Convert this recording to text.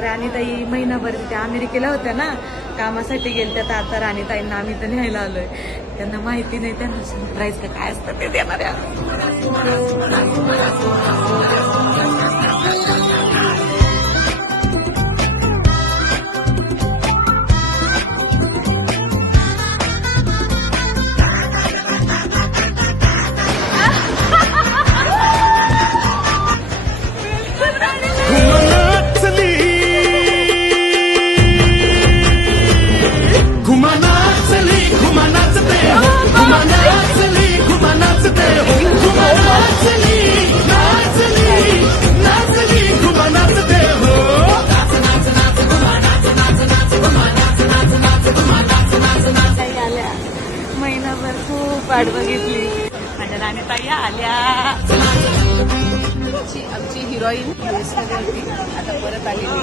राणीताई महिनाभर त्या अमेरिकेला होत्या ना, कामासाठी गेल्या. तर आता राणीताईंना आम्ही तर न्यायला आलोय. त्यांना माहिती नाही, त्यांना सरप्राईज का काय असतं ते देणार आहे. महिनाभर खूप वाट बघितली. माझ्या राणीताई आल्या. आमची हिरोईन यूएस मध्ये होती, आता परत आलेली.